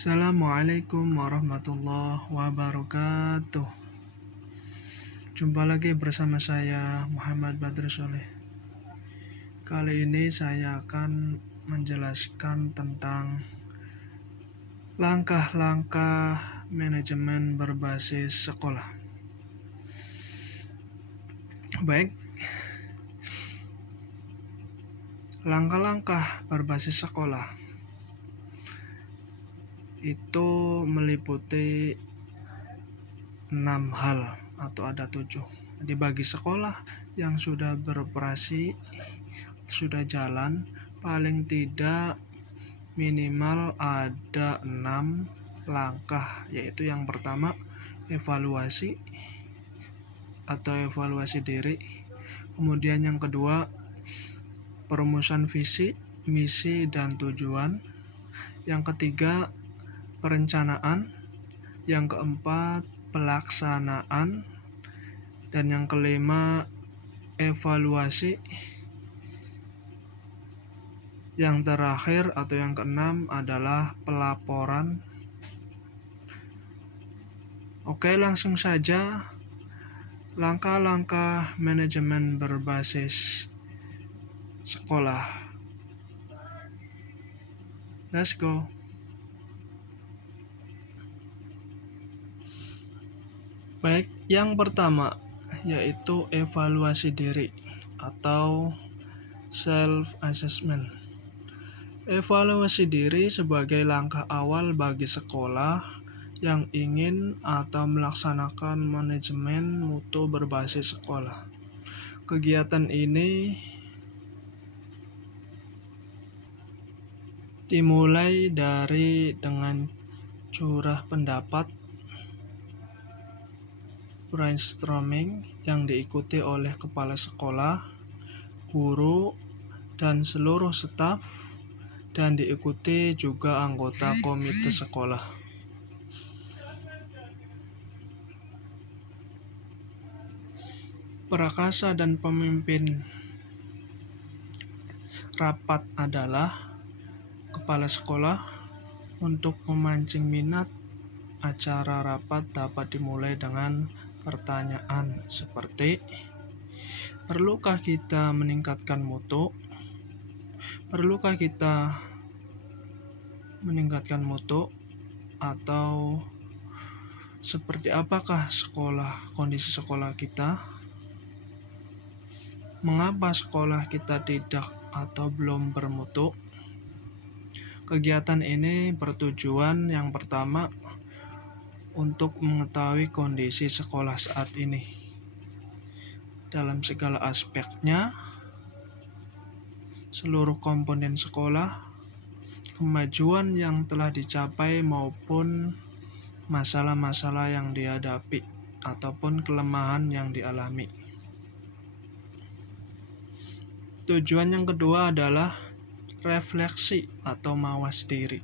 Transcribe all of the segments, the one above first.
Assalamualaikum warahmatullahi wabarakatuh. Jumpa lagi bersama saya Muhammad Badrus Soleh. Kali ini saya akan menjelaskan tentang langkah-langkah manajemen berbasis sekolah. Baik, langkah-langkah berbasis sekolah itu meliputi 6 hal atau ada 7. Jadi bagi sekolah yang sudah beroperasi, sudah jalan, paling tidak minimal ada 6 langkah, yaitu yang pertama evaluasi atau evaluasi diri. Kemudian yang kedua perumusan visi, misi, dan tujuan. Yang ketiga perencanaan. Yang keempat pelaksanaan. Dan yang kelima evaluasi. Yang terakhir atau yang keenam adalah pelaporan. Oke, langsung saja langkah-langkah manajemen berbasis sekolah. Let's go. Baik, yang pertama yaitu evaluasi diri atau self-assessment. Evaluasi diri sebagai langkah awal bagi sekolah yang ingin atau melaksanakan manajemen mutu berbasis sekolah. Kegiatan ini dimulai dari dengan curah pendapat brainstorming yang diikuti oleh kepala sekolah, guru, dan seluruh staf, dan diikuti juga anggota komite sekolah. Prakasa dan pemimpin rapat adalah kepala sekolah. Untuk memancing minat, acara rapat dapat dimulai dengan pertanyaan seperti, perlukah kita meningkatkan mutu? Perlukah kita meningkatkan mutu? Atau seperti apakah kondisi sekolah kita? Mengapa sekolah kita tidak atau belum bermutu? Kegiatan ini bertujuan yang pertama untuk mengetahui kondisi sekolah saat ini dalam segala aspeknya, seluruh komponen sekolah, kemajuan yang telah dicapai maupun masalah-masalah yang dihadapi ataupun kelemahan yang dialami. Tujuan yang kedua adalah refleksi atau mawas diri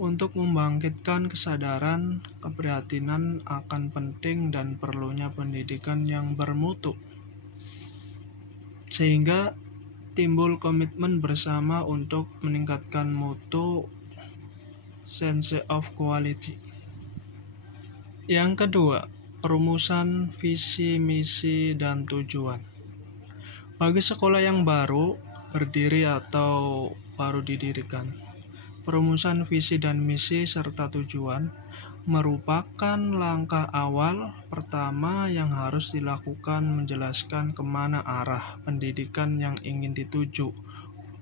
untuk membangkitkan kesadaran keprihatinan akan penting dan perlunya pendidikan yang bermutu, sehingga timbul komitmen bersama untuk meningkatkan mutu, sense of quality. Yang kedua, perumusan visi, misi, dan tujuan. Bagi sekolah yang baru berdiri atau baru didirikan, perumusan visi dan misi serta tujuan merupakan langkah awal pertama yang harus dilakukan menjelaskan kemana arah pendidikan yang ingin dituju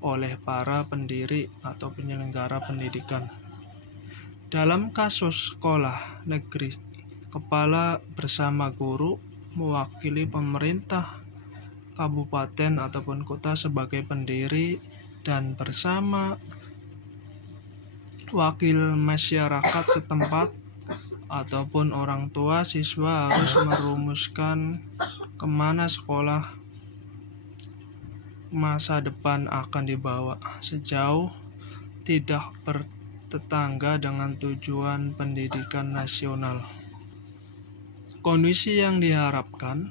oleh para pendiri atau penyelenggara pendidikan. Dalam kasus sekolah negeri, kepala bersama guru mewakili pemerintah kabupaten ataupun kota sebagai pendiri dan bersama wakil masyarakat setempat ataupun orang tua siswa harus merumuskan kemana sekolah masa depan akan dibawa sejauh tidak bertetangga dengan tujuan pendidikan nasional. Kondisi yang diharapkan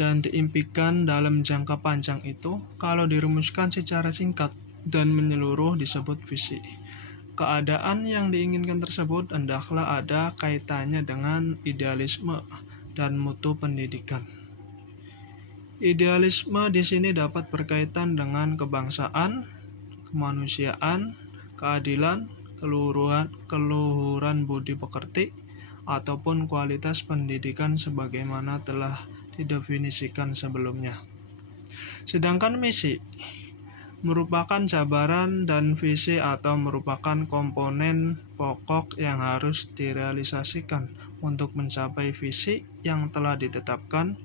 dan diimpikan dalam jangka panjang itu kalau dirumuskan secara singkat dan menyeluruh disebut visi. keadaan yang diinginkan tersebut hendaklah ada kaitannya dengan idealisme dan mutu pendidikan. Idealisme di sini dapat berkaitan dengan kebangsaan, kemanusiaan, keadilan, keluhuran budi pekerti, ataupun kualitas pendidikan sebagaimana telah didefinisikan sebelumnya. Sedangkan misi merupakan jabaran dan visi atau merupakan komponen pokok yang harus direalisasikan untuk mencapai visi yang telah ditetapkan.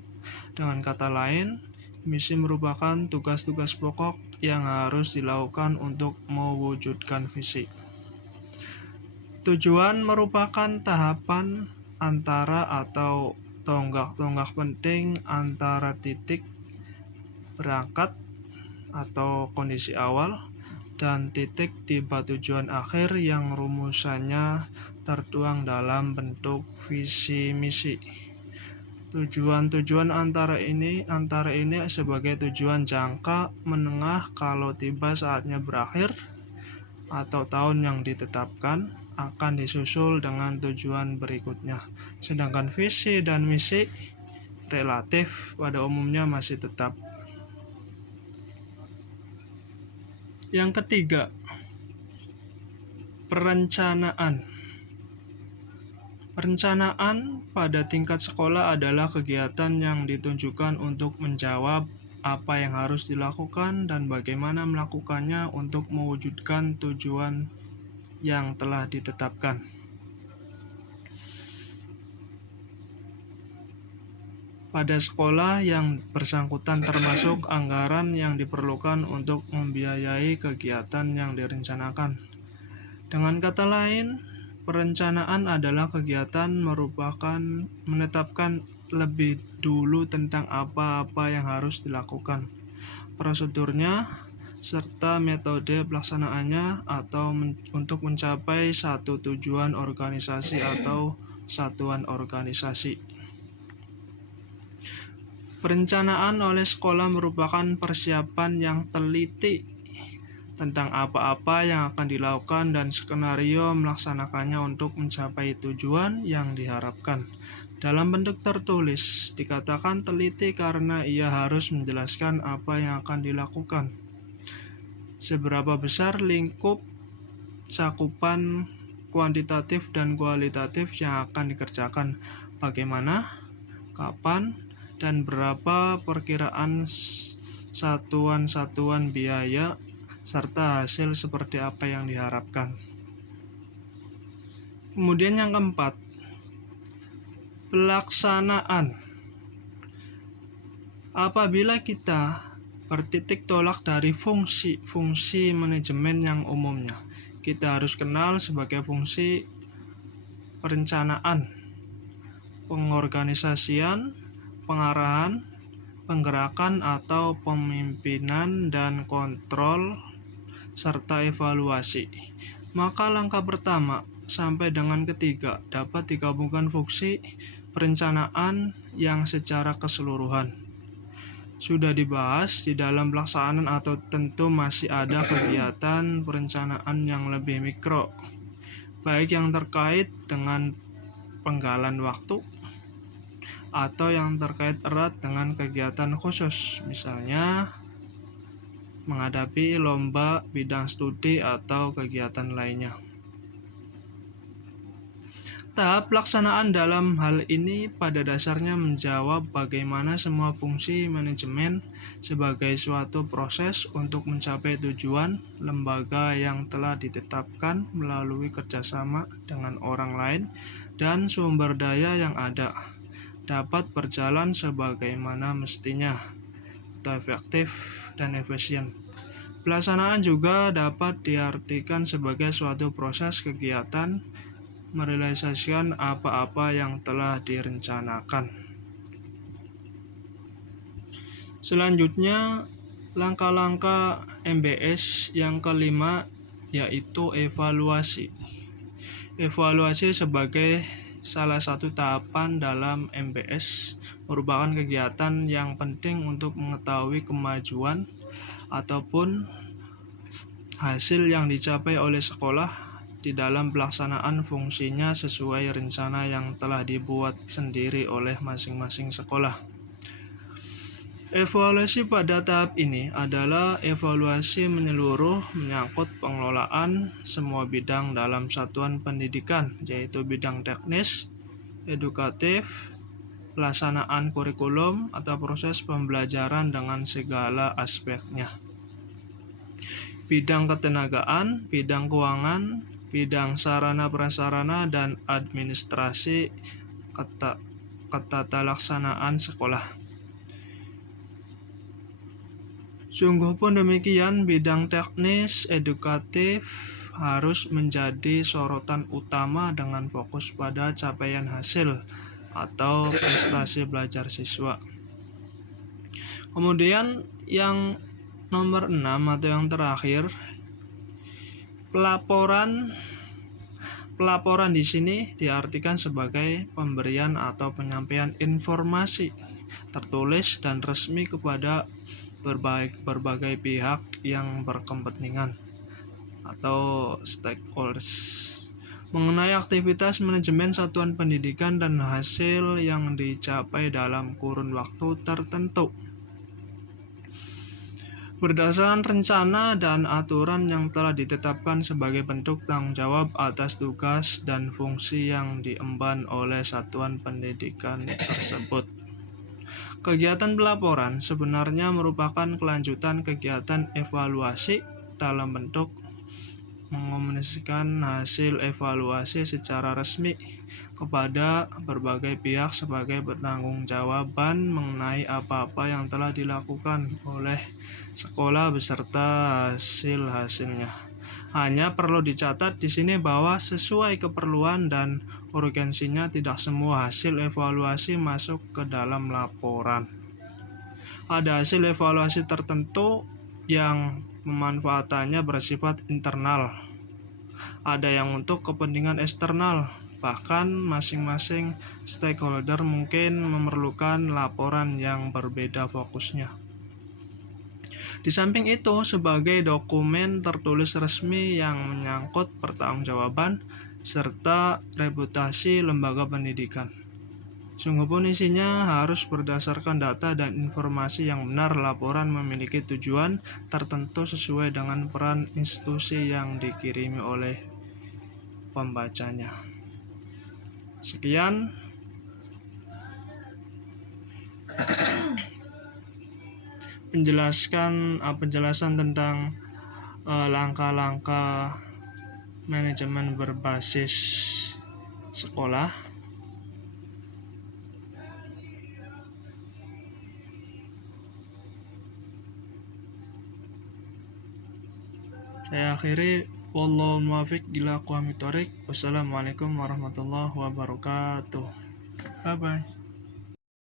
Dengan kata lain, misi merupakan tugas-tugas pokok yang harus dilakukan untuk mewujudkan visi. Tujuan merupakan tahapan antara atau tonggak-tonggak penting antara titik berangkat atau kondisi awal dan titik tiba tujuan akhir yang rumusannya tertuang dalam bentuk visi misi. Tujuan-tujuan antara ini sebagai tujuan jangka menengah kalau tiba saatnya berakhir atau tahun yang ditetapkan akan disusul dengan tujuan berikutnya. Sedangkan visi dan misi relatif pada umumnya masih tetap. Yang ketiga, perencanaan. Perencanaan pada tingkat sekolah adalah kegiatan yang ditunjukkan untuk menjawab apa yang harus dilakukan dan bagaimana melakukannya untuk mewujudkan tujuan yang telah ditetapkan. Pada sekolah yang bersangkutan termasuk anggaran yang diperlukan untuk membiayai kegiatan yang direncanakan. Dengan kata lain, perencanaan adalah kegiatan merupakan menetapkan lebih dulu tentang apa-apa yang harus dilakukan, prosedurnya, serta metode pelaksanaannya atau untuk mencapai satu tujuan organisasi atau satuan organisasi. Perencanaan oleh sekolah merupakan persiapan yang teliti tentang apa-apa yang akan dilakukan dan skenario melaksanakannya untuk mencapai tujuan yang diharapkan. Dalam bentuk tertulis, dikatakan teliti karena ia harus menjelaskan apa yang akan dilakukan. Seberapa besar lingkup cakupan kuantitatif dan kualitatif yang akan dikerjakan, bagaimana, kapan, dan berapa perkiraan satuan-satuan biaya, serta hasil seperti apa yang diharapkan. Kemudian yang keempat, pelaksanaan. Apabila kita bertitik tolak dari fungsi manajemen yang umumnya, kita harus kenal sebagai fungsi perencanaan, pengorganisasian, pengarahan, penggerakan atau pemimpinan dan kontrol, serta evaluasi. Maka langkah pertama sampai dengan ketiga dapat digabungkan fungsi perencanaan yang secara keseluruhan. Sudah dibahas di dalam pelaksanaan atau tentu masih ada kegiatan perencanaan yang lebih mikro, baik yang terkait dengan penggalan waktu atau yang terkait erat dengan kegiatan khusus, misalnya menghadapi lomba bidang studi atau kegiatan lainnya. Tahap pelaksanaan dalam hal ini pada dasarnya menjawab bagaimana semua fungsi manajemen sebagai suatu proses untuk mencapai tujuan lembaga yang telah ditetapkan melalui kerjasama dengan orang lain dan sumber daya yang ada, dapat berjalan sebagaimana mestinya, atau efektif dan efisien. Pelaksanaan juga dapat diartikan sebagai suatu proses kegiatan merealisasikan apa-apa yang telah direncanakan. Selanjutnya, langkah-langkah MBS yang kelima yaitu evaluasi. Evaluasi sebagai salah satu tahapan dalam MBS merupakan kegiatan yang penting untuk mengetahui kemajuan ataupun hasil yang dicapai oleh sekolah di dalam pelaksanaan fungsinya sesuai rencana yang telah dibuat sendiri oleh masing-masing sekolah. Evaluasi pada tahap ini adalah evaluasi menyeluruh menyangkut pengelolaan semua bidang dalam satuan pendidikan, yaitu bidang teknis, edukatif, pelaksanaan kurikulum, atau proses pembelajaran dengan segala aspeknya. Bidang ketenagaan, bidang keuangan, bidang sarana prasarana, dan administrasi ketatalaksanaan sekolah. Sungguh pun demikian, bidang teknis edukatif harus menjadi sorotan utama dengan fokus pada capaian hasil atau prestasi belajar siswa. Kemudian yang nomor 6 atau yang terakhir, pelaporan di sini diartikan sebagai pemberian atau penyampaian informasi tertulis dan resmi kepada berbagai pihak yang berkepentingan atau stakeholders mengenai aktivitas manajemen satuan pendidikan dan hasil yang dicapai dalam kurun waktu tertentu. Berdasarkan rencana dan aturan yang telah ditetapkan sebagai bentuk tanggung jawab atas tugas dan fungsi yang diemban oleh satuan pendidikan tersebut. Kegiatan pelaporan sebenarnya merupakan kelanjutan kegiatan evaluasi dalam bentuk mengomunikasikan hasil evaluasi secara resmi kepada berbagai pihak sebagai pertanggungjawaban mengenai apa-apa yang telah dilakukan oleh sekolah beserta hasil-hasilnya. Hanya perlu dicatat di sini bahwa sesuai keperluan dan urgensinya tidak semua hasil evaluasi masuk ke dalam laporan. Ada hasil evaluasi tertentu yang pemanfaatannya bersifat internal. Ada yang untuk kepentingan eksternal. Bahkan masing-masing stakeholder mungkin memerlukan laporan yang berbeda fokusnya. Di samping itu, sebagai dokumen tertulis resmi yang menyangkut pertanggungjawaban serta reputasi lembaga pendidikan. Sungguh pun isinya harus berdasarkan data dan informasi yang benar. Laporan memiliki tujuan tertentu sesuai dengan peran institusi yang dikirimi oleh pembacanya. Sekian penjelasan tentang langkah-langkah manajemen berbasis sekolah. Saya akhiri, wallahu muwaffiq ila aqwamit thoriq. Wassalamualaikum warahmatullahi wabarakatuh. Bye bye.